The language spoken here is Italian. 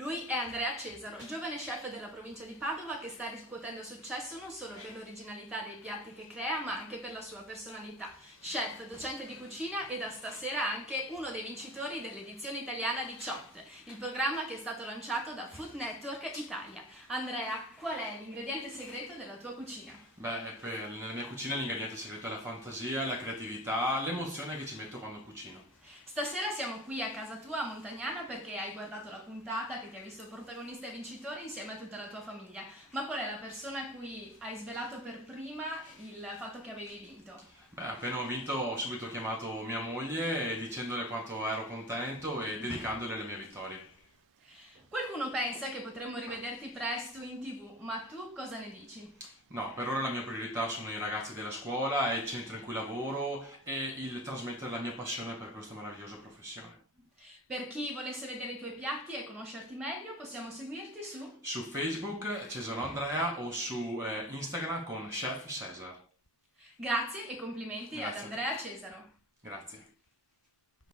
Lui è Andrea Cesaro, giovane chef della provincia di Padova che sta riscuotendo successo non solo per l'originalità dei piatti che crea, ma anche per la sua personalità. Chef, docente di cucina e da stasera anche uno dei vincitori dell'edizione italiana di CHOT, il programma che è stato lanciato da Food Network Italia. Andrea, qual è l'ingrediente segreto della tua cucina? Nella mia cucina l'ingrediente segreto è la fantasia, la creatività, l'emozione che ci metto quando cucino. Stasera siamo qui a casa tua a Montagnana perché hai guardato la puntata che ti ha visto protagonista e vincitore insieme a tutta la tua famiglia. Ma qual è la persona a cui hai svelato per prima il fatto che avevi vinto? Appena ho vinto ho subito chiamato mia moglie dicendole quanto ero contento e dedicandole le mie vittorie. Qualcuno pensa che potremmo rivederti presto in TV, ma tu cosa ne dici? No, per ora la mia priorità sono i ragazzi della scuola, è il centro in cui lavoro e il trasmettere la mia passione per questa meravigliosa professione. Per chi volesse vedere i tuoi piatti e conoscerti meglio, possiamo seguirti Su Facebook Cesaro Andrea o su Instagram con Chef Cesar. Grazie e complimenti Grazie. ad Andrea Cesaro. Grazie.